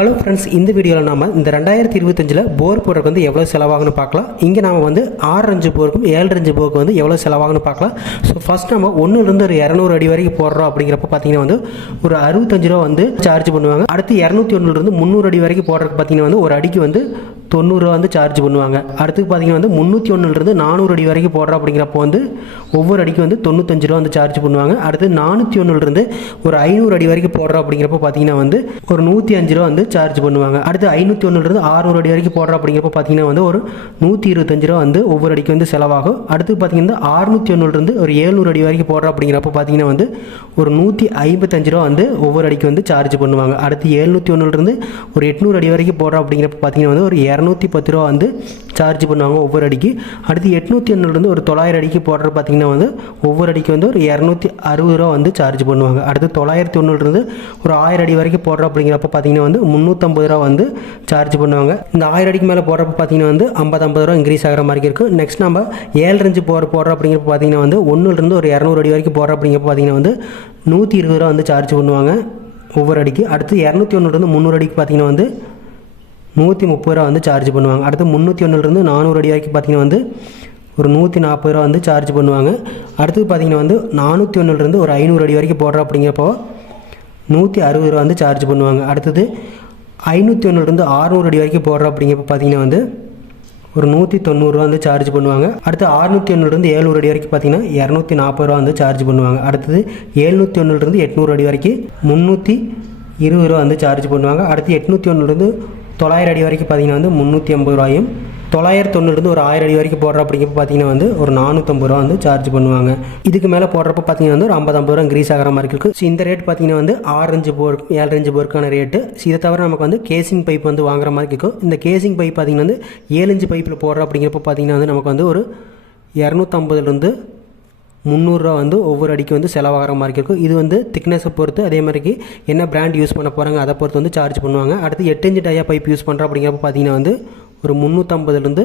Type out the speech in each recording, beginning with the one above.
Hello friends, இந்த வீடியோவில் நாம் இந்த 2025 போர் போடுறதுக்கு வந்து எவ்வளோ செலவாகுன்னு பார்க்கலாம். இங்கே நாம் வந்து 6 இன்ச்சு போருக்கும் 7 இன்ச்சு போருக்கு வந்து எவ்வளோ செலவாகுன்னு பார்க்கலாம். ஸோ ஃபஸ்ட் நம்ம 1லேருந்து ஒரு 200 அடி வரைக்கும் போடுறோம். அப்படிங்கிறப்ப பார்த்தீங்கன்னா வந்து ஒரு 65 ரூபா வந்து சார்ஜ் பண்ணுவாங்க. அடுத்து 201லேருந்து 300 அடி வரைக்கும் போடுறதுக்கு பார்த்தீங்கன்னா வந்து ஒரு அடிக்கு வந்து 90 ரூபா வந்து சார்ஜ் பண்ணுவாங்க. அடுத்து பார்த்தீங்கன்னா வந்து 301லேருந்து 400 அடி வரைக்கும் போடுறோம். அப்படிங்கிறப்போ வந்து ஒவ்வொரு அடிக்கு வந்து 95 ரூபா வந்து சார்ஜ் பண்ணுவாங்க. அடுத்து 401லேருந்து ஒரு 500 அடி வரைக்கும் போடுறோம். அப்படிங்கிறப்ப பார்த்தீங்கன்னா வந்து ஒரு 105 ரூபா வந்து சார்ஜ் பண்ணுவாங்க. அடுத்து 501லேருந்து 600 அடி வரைக்கும் போடுறோம். அப்படிங்கிறப்ப பார்த்தீங்கன்னா வந்து ஒரு 125 ரூபா வந்து ஒவ்வொரு அடிக்கு வந்து செலவாகும். அடுத்து பார்த்தீங்கன்னா 601லேருந்து ஒரு 700 அடி வரைக்கும் போடுறோம். அப்படிங்கிறப்ப பார்த்தீங்கன்னா வந்து ஒரு 155 ரூபா வந்து ஒவ்வொரு அடிக்கு வந்து சார்ஜ் பண்ணுவாங்க. அடுத்து 701லேருந்து ஒரு 800 அடி வரைக்கும் போடுறோம். அப்படிங்கிறப்ப பார்த்தீங்கன்னா வந்து ஒரு 210 ரூபா வந்து சார்ஜ் பண்ணுவாங்க ஒவ்வொரு அடிக்கு. அடுத்து 801லேருந்து ஒரு 900 அடிக்கு போடுறது பார்த்தீங்கன்னா வந்து ஒவ்வொரு அடிக்கு வந்து ஒரு 260 ரூபா வந்து சார்ஜ் பண்ணுவாங்க. அடுத்து 901லேருந்து ஒரு 1000 அடி வரைக்கும் போடுறோம். அப்படிங்கிறப்ப பார்த்தீங்கன்னா வந்து 350 ரூபா வந்து சார்ஜ் பண்ணுவாங்க. இந்த 1000 அடிக்கு மேலே போடுறப்ப பார்த்தீங்கன்னா வந்து 50 ரூபா இன்க்ரீஸ் ஆகிற மாதிரி இருக்கும். நெக்ஸ்ட் நம்ம 7 இன்ச்சு போடுறோம். அப்படிங்கிறப்ப பார்த்தீங்கன்னா வந்து 1லேருந்து ஒரு 200 அடி வரைக்கும் போடுறோம். அப்படிங்கிறப்ப பார்த்தீங்கன்னா வந்து 120 ரூபா வந்து சார்ஜ் பண்ணுவாங்க ஒவ்வொரு அடிக்கு. அடுத்து 201லேருந்து 300 அடிக்கு பார்த்தீங்கன்னா வந்து 130 ரூபா வந்து சார்ஜ் பண்ணுவாங்க. அடுத்து 301லேருந்து 400 அடி வரைக்கும் பார்த்தீங்கன்னா வந்து ஒரு 140 ரூபா வந்து சார்ஜ் பண்ணுவாங்க. அடுத்து பார்த்தீங்கன்னா வந்து 401லேருந்து ஒரு 500 அடி வரைக்கும் போடுறோம். அப்படிங்கிறப்போ 160 ரூபா வந்து சார்ஜ் பண்ணுவாங்க. அடுத்தது 501லேருந்து 600 அடி வரைக்கும் போடுறோம். அப்படிங்கிறப்ப பார்த்தீங்கன்னா வந்து ஒரு 190 ரூபா வந்து சார்ஜ் பண்ணுவாங்க. அடுத்து 601லேருந்து 700 அடி வரைக்கும் பார்த்தீங்கன்னா 240 ரூபா வந்து சார்ஜ் பண்ணுவாங்க. அடுத்தது 701லேருந்து 800 அடி வரைக்கும் 320 ரூபா வந்து சார்ஜ் பண்ணுவாங்க. அடுத்து 801லேருந்து 900 அடி வரைக்கும் பார்த்தீங்கன்னா வந்து 350 ரூபாயும், 990லேருந்து ஒரு 1000 அடி வரைக்கும் போடுறோம். அப்படிங்கிறப்ப பார்த்தீங்கன்னா வந்து ஒரு 450 ரூபா வந்து சார்ஜ் பண்ணுவாங்க. இதுக்கு மேலே போடுறப்ப பார்த்தீங்கன்னா வந்து ஒரு 50 ரூபா இன்க்ரீஸ் ஆகிற மாதிரி இருக்குது. ஸோ இந்த ரேட் பார்த்தீங்கன்னா வந்து 6 இன்ச்சு போர் 7 இன்ச்சு போருக்கான ரேட்டு. ஸோ இதை தவிர நமக்கு வந்து கேசிங் பைப் வந்து வாங்குற மாதிரி இருக்கும். இந்த கேசிங் பைப் பார்த்தீங்கன்னா வந்து 7 இன்ச்சு பைப்பில் போடுறோம். அப்படிங்கிறப்ப பார்த்தீங்கன்னா வந்து நமக்கு வந்து ஒரு 250லேருந்து 300 ரூபா வந்து ஒவ்வொரு அடிக்கு வந்து செலவாகிற மாதிரி இருக்கும். இது வந்து திக்னஸை பொறுத்து, அதே மாதிரிக்கு என்ன பிராண்ட் யூஸ் பண்ண போகிறாங்க அதை பொறுத்து வந்து சார்ஜ் பண்ணுவாங்க. அடுத்து 8 இன்ச்சு டயா பைப் யூஸ் பண்ணுறோம். அப்படிங்கிறப்ப பார்த்தீங்கன்னா வந்து ஒரு 350லேருந்து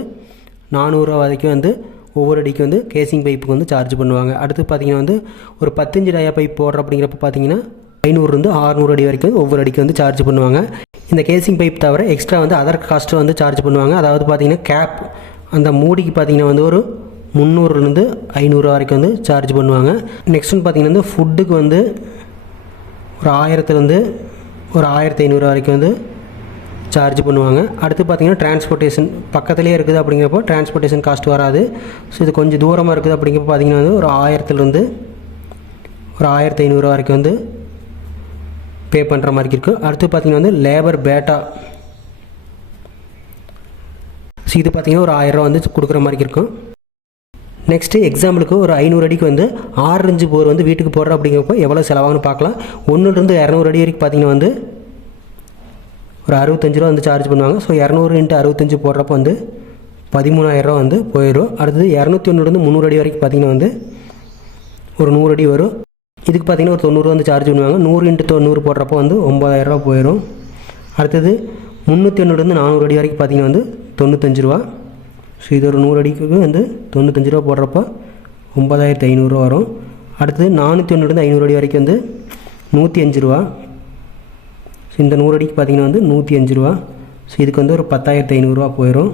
400 ரூபா வரைக்கும் வந்து ஒவ்வொரு அடிக்கு வந்து கேசிங் பைப்புக்கு வந்து சார்ஜ் பண்ணுவாங்க. அடுத்து பார்த்தீங்கன்னா வந்து ஒரு 10 இன்ச்சு டயா பைப் போடுறோம். அப்படிங்கிறப்ப பார்த்தீங்கன்னா 500லேருந்து 600 அடி வரைக்கும் ஒவ்வொரு அடிக்கு வந்து சார்ஜ் பண்ணுவாங்க. இந்த கேசிங் பைப் தவிர எக்ஸ்ட்ரா வந்து அதர் காஸ்ட்டு வந்து சார்ஜ் பண்ணுவாங்க. அதாவது பார்த்தீங்கன்னா கேப் அந்த மூடிக்கு பார்த்தீங்கன்னா வந்து ஒரு 300லேருந்து 500 வரைக்கும் வந்து சார்ஜ் பண்ணுவாங்க. நெக்ஸ்ட் வந்து பார்த்திங்கன்னா வந்து ஃபுட்டுக்கு வந்து ஒரு 1000லேருந்து ஒரு 1500 வரைக்கும் வந்து சார்ஜ் பண்ணுவாங்க. அடுத்து பார்த்திங்கன்னா டிரான்ஸ்போர்ட்டேஷன் பக்கத்துலேயே இருக்குது. அப்படிங்கிறப்போ டிரான்ஸ்போர்ட்டேஷன் காஸ்ட் வராது. ஸோ இது கொஞ்சம் தூரமாக இருக்குது. அப்படிங்கிறப்ப பார்த்திங்கன்னா வந்து ஒரு 1000லேருந்து ஒரு 1500 வரைக்கும் வந்து பே பண்ணுற மாதிரி இருக்குது. அடுத்து பார்த்திங்கன்னா வந்து லேபர் பேட்டா. ஸோ இது பார்த்திங்கன்னா ஒரு 1000 ரூபா வந்து கொடுக்குற மாதிரி இருக்கும். நெக்ஸ்ட்டு எக்ஸாம்பிளுக்கு ஒரு 500 அடிக்கு வந்து 6 இன்ச்சு போர் வந்து வீட்டுக்கு போடுறோம். அப்படிங்கிறப்போ எவ்வளோ செலவாகுன்னு பார்க்கலாம். 1லேருந்து 200 அடி வரைக்கும் பார்த்தீங்கன்னா வந்து ஒரு 65 ரூபா வந்து சார்ஜ் பண்ணுவாங்க. ஸோ 200 × 65 போடுறப்போ வந்து 13000 ரூபா வந்து போயிடும். அடுத்தது 201லேருந்து 300 அடி வரைக்கும் பார்த்தீங்கன்னா வந்து ஒரு 100 அடி வரும். இதுக்கு பார்த்தீங்கன்னா ஒரு 90 ரூபா வந்து சார்ஜ் பண்ணுவாங்க. 100 × 90 போடுறப்போ வந்து 9000 ரூபா போயிடும். அடுத்தது 301லேருந்து 400 அடி வரைக்கும் பார்த்தீங்கன்னா வந்து 95 ரூபா. ஸோ இது ஒரு 100 அடிக்கு வந்து 95 ரூபா போடுறப்போ 9500 ரூபா வரும். அடுத்தது 401லேருந்து 500 அடி வரைக்கும் வந்து 105 ரூபா. ஸோ இந்த 100 அடிக்கு பார்த்திங்கன்னா வந்து 105 ரூபா. ஸோ இதுக்கு வந்து ஒரு 10500 ரூபா போயிடும்.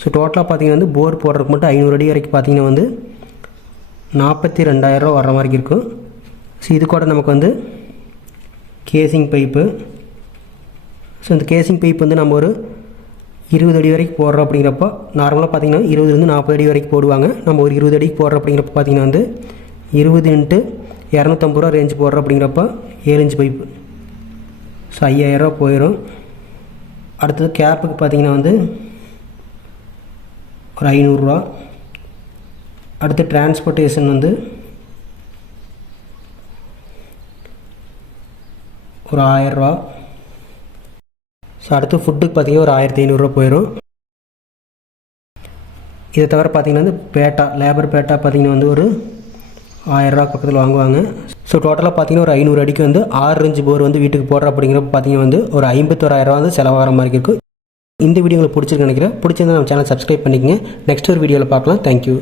ஸோ டோட்டலாக பார்த்திங்கன்னா வந்து போர் போடுறதுக்கு மட்டும் 500 அடி வரைக்கும் பார்த்திங்கன்னா வந்து 42000 ரூபா வர்ற மாதிரி இருக்கும். ஸோ இது கூட நமக்கு வந்து கேசிங் பைப்பு. ஸோ இந்த கேசிங் பைப் வந்து நம்ம ஒரு 20 அடி வரைக்கும் போடுறோம். அப்படிங்கிறப்போ நார்மலாக பார்த்திங்கன்னா 20லேருந்து 40 அடி வரைக்கும் போடுவாங்க. நம்ம ஒரு 20 அடிக்கு போடுறோம். அப்படிங்கிறப்ப பார்த்திங்கன்னா வந்து 20 × 250 ரூபா ரேஞ்ச் போடுறோம். அப்படிங்கிறப்ப 7 இன்ச் பைப்பு. ஸோ 5000 ரூபா போயிடும். அடுத்தது கேப்புக்கு பார்த்திங்கன்னா வந்து ஒரு 500 ரூபா. அடுத்து டிரான்ஸ்போர்ட்டேஷன் வந்து ஒரு 1000 ரூபா. ஸோ அடுத்து ஃபுட்டுக்கு பார்த்திங்கன்னா ஒரு 1500 ரூபா போயிடும். இதை தவிர பார்த்திங்கன்னா வந்து பேட்டா லேபர் பேட்டா பார்த்திங்கன்னா வந்து ஒரு 1000 ரூபா பக்கத்தில் வாங்குவாங்க. ஸோ டோட்டலாக பார்த்திங்கன்னா ஒரு 500 அடிக்கு வந்து 6 இன்ச்சு போர் வந்து வீட்டுக்கு போடுறோம். அப்படிங்கிறப்ப பார்த்திங்கன்னா வந்து ஒரு 51000 ரூபா வந்து செலவாகிற மாதிரி இருக்கும். இந்த வீடியோ உங்களுக்கு பிடிச்சிருக்கு நினைக்கிறேன். பிடிச்சிருந்தா நம்ம சேனல் சப்ஸ்கிரைப் பண்ணிக்கங்க. நெக்ஸ்ட் ஒரு வீடியோவில் பார்க்கலாம். தேங்க்யூ.